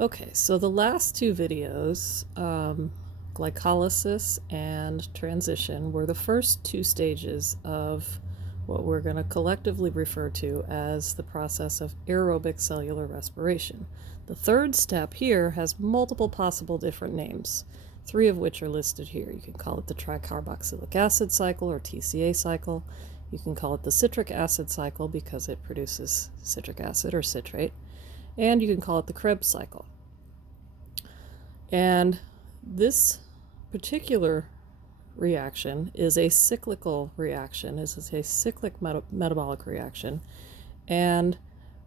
Okay, so the last two videos, glycolysis and transition, were the first two stages of what we're going to collectively refer to as the process of aerobic cellular respiration. The third step here has multiple possible different names, three of which are listed here. You can call it the tricarboxylic acid cycle or TCA cycle. You can call it the citric acid cycle because it produces citric acid or citrate. And you can call it the Krebs cycle. And this particular reaction is a cyclical reaction. This is a cyclic metabolic reaction. And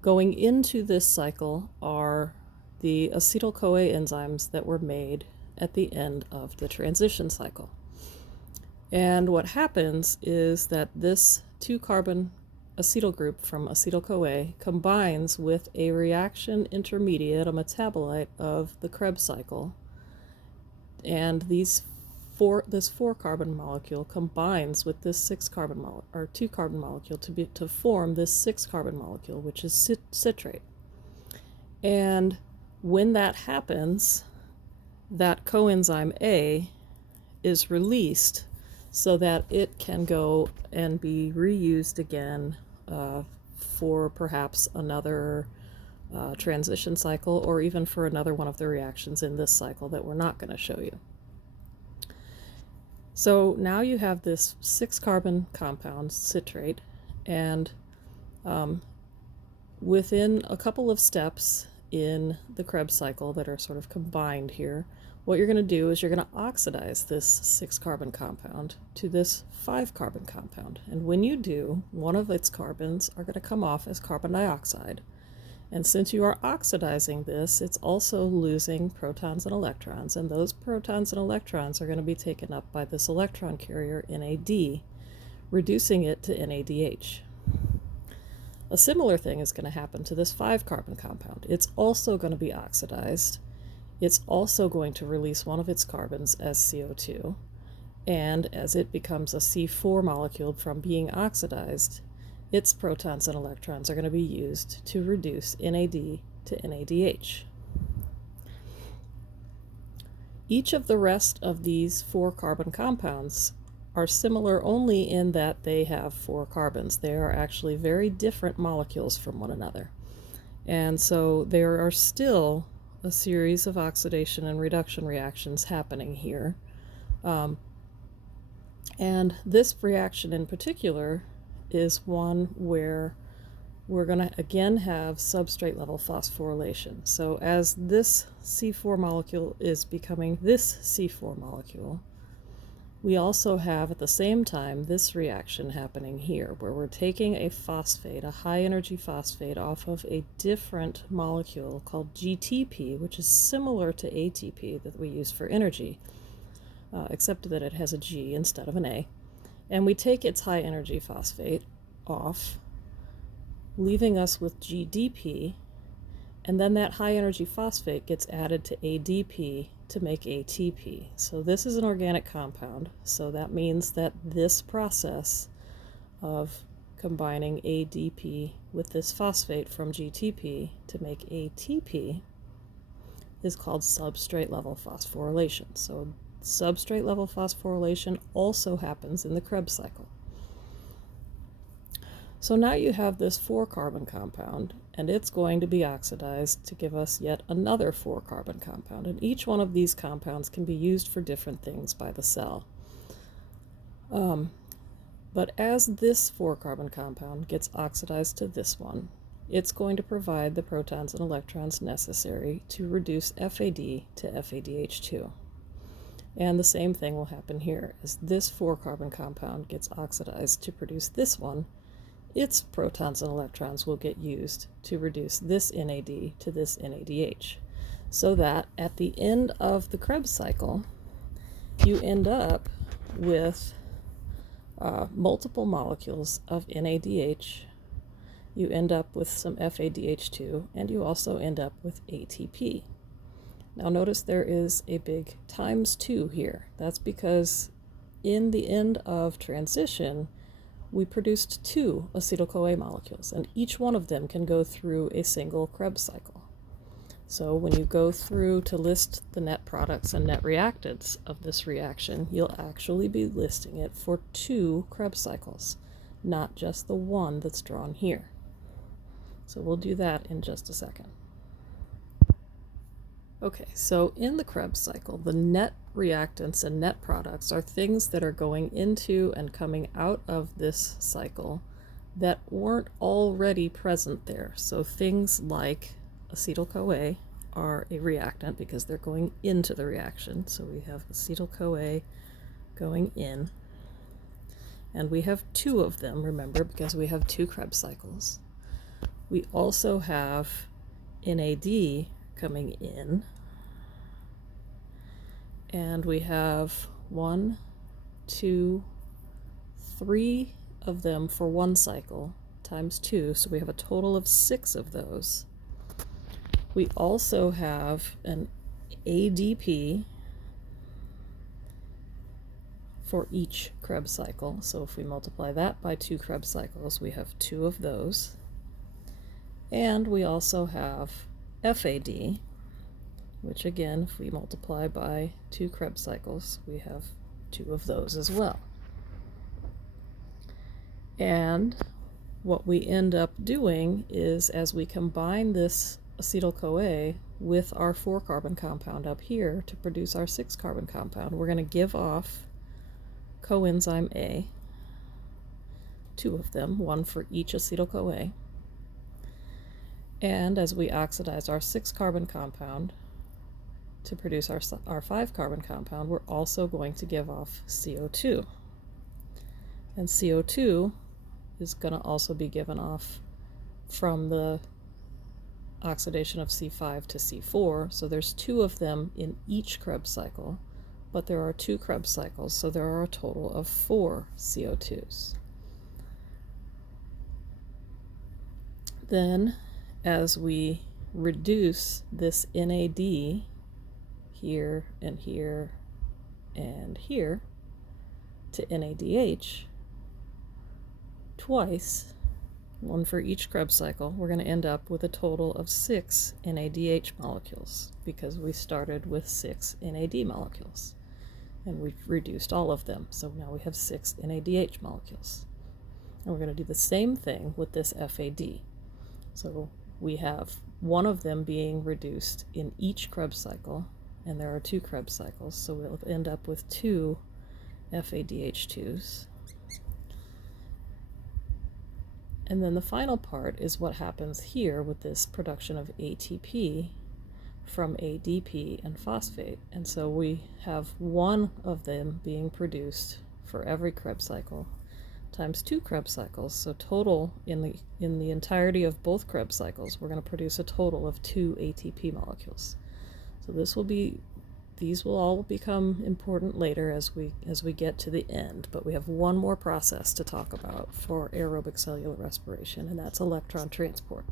going into this cycle are the acetyl-CoA enzymes that were made at the end of the transition cycle. And what happens is that this 2-carbon acetyl group from acetyl-CoA combines with a reaction intermediate, a metabolite of the Krebs cycle, and this 4-carbon molecule combines with this 2-carbon molecule to form this 6-carbon molecule, which is citrate. And when that happens, that coenzyme A is released so that it can go and be reused again for perhaps another transition cycle, or even for another one of the reactions in this cycle that we're not going to show you. So now you have this 6-carbon compound, citrate, and within a couple of steps in the Krebs cycle that are sort of combined here, what you're going to do is you're going to oxidize this 6-carbon compound to this 5-carbon compound. And when you do, one of its carbons are going to come off as carbon dioxide. And since you are oxidizing this, it's also losing protons and electrons. And those protons and electrons are going to be taken up by this electron carrier NAD, reducing it to NADH. A similar thing is going to happen to this 5-carbon compound. It's also going to be oxidized. It's also going to release one of its carbons as CO2. And as it becomes a C4 molecule from being oxidized, its protons and electrons are going to be used to reduce NAD to NADH. Each of the rest of these 4-carbon compounds are similar only in that they have 4 carbons. They are actually very different molecules from one another. And so there are still a series of oxidation and reduction reactions happening here. And this reaction in particular is one where we're going to again have substrate level phosphorylation. So as this C4 molecule is becoming this C4 molecule, we also have at the same time this reaction happening here, where we're taking a phosphate, a high energy phosphate, off of a different molecule called GTP, which is similar to ATP that we use for energy, except that it has a G instead of an A. And we take its high energy phosphate off, leaving us with GDP, and then that high energy phosphate gets added to ADP to make ATP. So this is an organic compound, so that means that this process of combining ADP with this phosphate from GTP to make ATP is called substrate level phosphorylation. So substrate level phosphorylation also happens in the Krebs cycle. So now you have this 4-carbon compound, and it's going to be oxidized to give us yet another 4-carbon compound. And each one of these compounds can be used for different things by the cell. But as this 4-carbon compound gets oxidized to this one, it's going to provide the protons and electrons necessary to reduce FAD to FADH2. And the same thing will happen here. As this 4-carbon compound gets oxidized to produce this one, its protons and electrons will get used to reduce this NAD to this NADH. So that at the end of the Krebs cycle, you end up with multiple molecules of NADH, you end up with some FADH2, and you also end up with ATP. Now notice there is a big ×2 here. That's because in the end of transition, we produced 2 acetyl-CoA molecules, and each one of them can go through a single Krebs cycle. So when you go through to list the net products and net reactants of this reaction, you'll actually be listing it for 2 Krebs cycles, not just the one that's drawn here. So we'll do that in just a second. Okay, so in the Krebs cycle, the net reactants and net products are things that are going into and coming out of this cycle that weren't already present there. So things like acetyl-CoA are a reactant because they're going into the reaction. So we have acetyl-CoA going in, and we have 2 of them, remember, because we have 2 Krebs cycles. We also have NAD coming in, and we have 1, 2, 3 of them for 1 cycle times 2, so we have a total of 6 of those. We also have an ADP for each Krebs cycle, so if we multiply that by 2 Krebs cycles, we have 2 of those. And we also have FAD, which again, if we multiply by 2 Krebs cycles, we have 2 of those as well. And what we end up doing is, as we combine this acetyl-CoA with our 4-carbon compound up here to produce our 6-carbon compound, we're going to give off coenzyme A, 2 of them, 1 for each acetyl-CoA. And as we oxidize our 6-carbon compound to produce our 5-carbon compound, we're also going to give off CO2. And CO2 is going to also be given off from the oxidation of C5 to C4, so there's 2 of them in each Krebs cycle, but there are 2 Krebs cycles, so there are a total of 4 CO2s. Then, as we reduce this NAD here and here and here to NADH twice, 1 for each Krebs cycle, we're going to end up with a total of 6 NADH molecules because we started with 6 NAD molecules and we've reduced all of them, so now we have 6 NADH molecules. And we're going to do the same thing with this FAD. So we have 1 of them being reduced in each Krebs cycle, and there are 2 Krebs cycles, so we'll end up with 2 FADH2s. And then the final part is what happens here with this production of ATP from ADP and phosphate. And so we have 1 of them being produced for every Krebs cycle times 2 Krebs cycles. So total in the entirety of both Krebs cycles, we're going to produce a total of 2 ATP molecules. So these will all become important later as we get to the end, but we have one more process to talk about for aerobic cellular respiration, and that's electron transport.